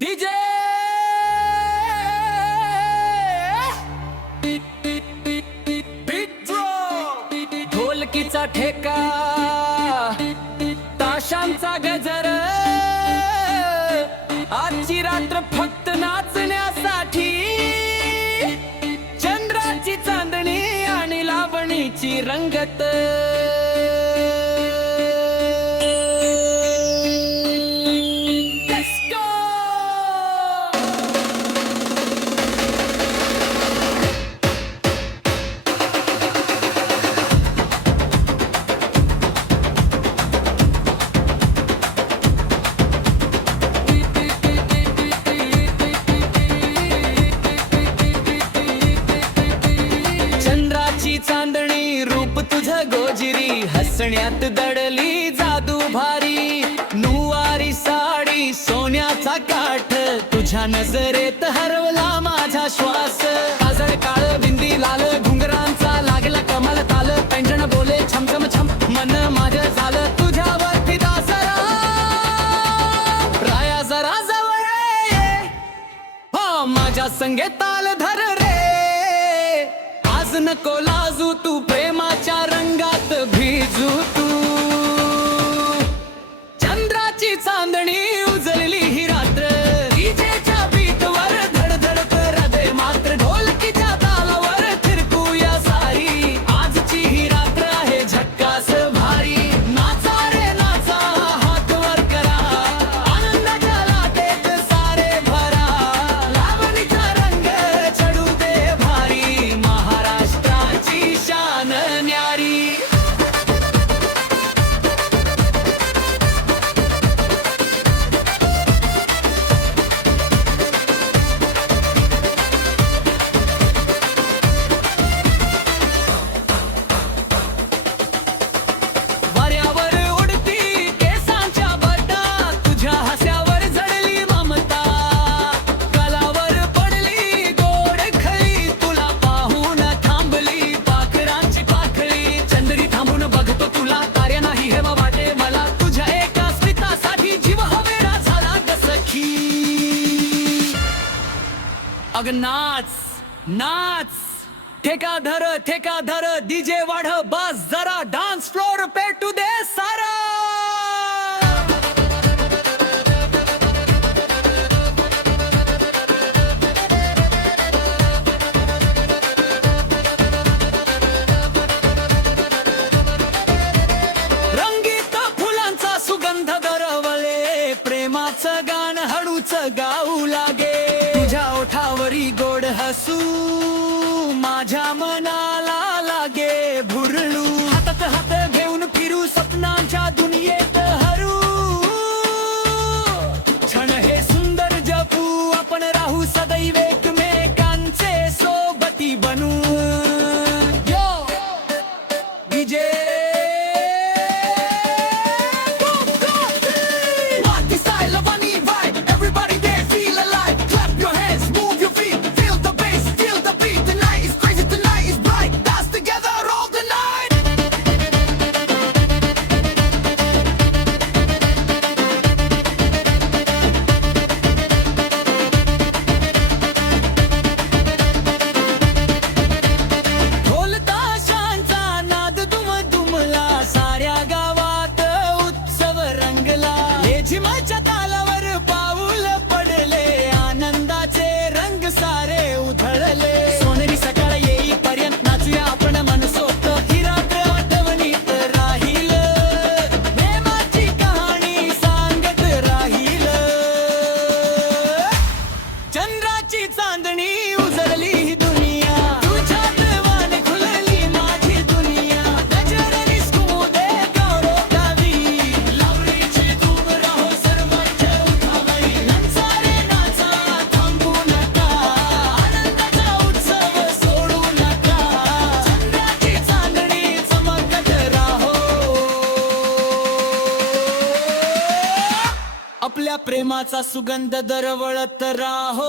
DJ ढोलकीचा ठेका, ताशांचा गजर, आजची रात्र फक्त नाचण्यासाठी, चंद्राची चांदणी आणि लावणीची रंगत. चांदणी रूप तुझं गोजिरी, हसण्यात दडली जादू भारी. नुवारी साडी सोन्याचा काठ, तुझ्या नजरेत हरवला माझा श्वास. काजळ काळ बिंदी लाल, घुंगरांचा लागला कमाल ताल. पैंजण बोले छमछम छम, मन माझं झालं तुझ्यावर फिदा. राया जरा जवळ ये, हो माझ्या संगे ताल धर रे. आज नको लाजू तू, प्रेमाच्या रंगात भिजू तू. चंद्राची चांदणी उजळली ही रात्र, डीजेच्या बीटवर धडधडत हृदय मात्र. ढोलकीच्या तालावर थिरकूया सारी, आजची ही रात्र आहे झक्कास भारी. नाचा रे नाचा, हात वर करा, आनंदाच्या लाटेत सारे भरा. लावणीचा रंग चढू दे भारी, महाराष्ट्राची शान न्यारी. वाऱ्यावर उडती केसांच्या बटा, तुझ्या हस्यावर जडली ममता. गलावर पडली गोड खळी, तुला पाहून थांबली पाखरांची पाखळी. चंद्री थांबून बघतो तुला, कार्य नाही हे वाटे मला. तुझ्या एका स्मितासाठी जीव हवेडा झाला ग सखी. अग नाच नाच, ठेका धर डीजे वाढ बस जरा. डान्स फ्लोर पेटू दे सारा. रंगीत फुलांचा सुगंध दरवळे, प्रेमाचं गाणं हळूच गाऊ लागे. तुझ्या ओठावरी गोड हसू, माझ्या मनाला लागे भुरळू. हातात हात घेऊन फिरू, स्वप्नांच्या दुनियेत हरू. क्षण हे सुंदर जपू, आपण राहू सदैव एकमेकांचे सोबती बनू. यो डीजे झिमाच्या तालावर पाऊल पडले, आनंदाचे रंग सारे उधळले. सोनेरी सकाळ येईपर्यंत नाचूया आपण मनसोक्त, ही रात्र आठवणीत राहील. प्रेमाची कहाणी सांगत राहील. चंद्राची चांदणी उजळली ही दुनिया, तुझ्यात वान खुलली माझी दुनिया. गजर निसकू दे गौरव गावी, लावणीची धूम राहो सर्वांच्या उठावळी. नाचा रे नाचा, थांबू नका, आनंदाचा उत्सव सोडू नका. चंद्राची चांदणी चमकत राहो, आपल्या प्रेमाचा सुगंध दरवळत राहो.